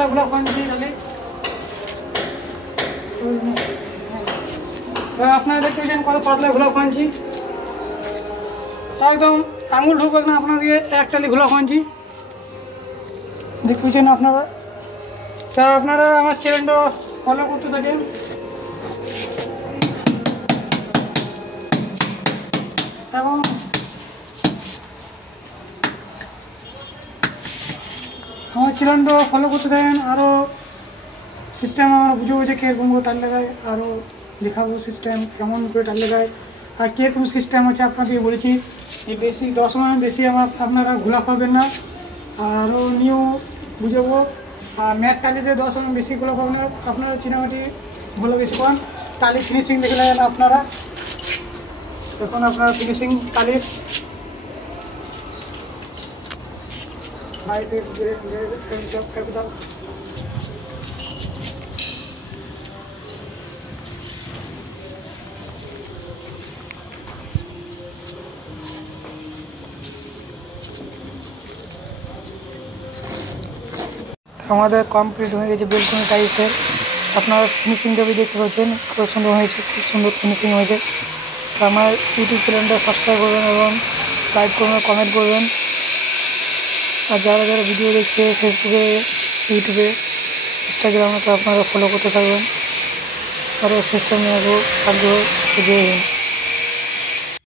পাতলা গুলো খাচ্ছি তাহলে আপনারা দেখতে পাচ্ছেন কত পাতলা ঘোলা খাচ্ছি, একদম আঙুল ঢুকবে না আপনাদেরকে একটালি ঘোলা খাচ্ছি দেখতে পাচ্ছেন আপনারা। তা আপনারা আমার চ্যানেলটা ফলো করতে থাকেন। এবং আমার চ্যানেলটা ফলো করতে থাকেন, আরও সিস্টেম আমরা বুঝবো যে কীরকম করে টাইল লাগায়, আরও দেখাবো সিস্টেম কেমন করে টাইল লাগায় আর কীরকম সিস্টেম আছে আপনাদেরকে বলেছি। এই বেশি 10 mm বেশি আপনারা ঘোলা খাবেন না, আরও নিউ বুঝাবো। আর ম্যাট টালিতে 10 mm বেশি ঘোলা খাবেন না, আপনারা চিনামাটি ভালো বেশি পান। টালি ফিনিশিং দেখে নেন আপনারা, এখন আপনারা ফিনিশিং টালির বাড়িতে আমাদের কমপ্লিট হয়ে গেছে বেলকনি টাইলসের। আপনারা ফিনিশিংটা দেখতে পাচ্ছেন খুব সুন্দর হয়েছে, খুব সুন্দর ফিনিশিং হয়েছে। তো আমার ইউটিউব চ্যানেলটা সাবস্ক্রাইব করবেন এবং লাইক করবেন, কমেন্ট করবেন। আর যারা যারা ভিডিও দেখছে ফেসবুকে, ইউটিউবে, ইনস্টাগ্রামে, তো আপনারা ফলো করতে থাকবেন। আরও সিস্টেম নিয়ে আসবো আগ্রহ। জয় হিন্দ।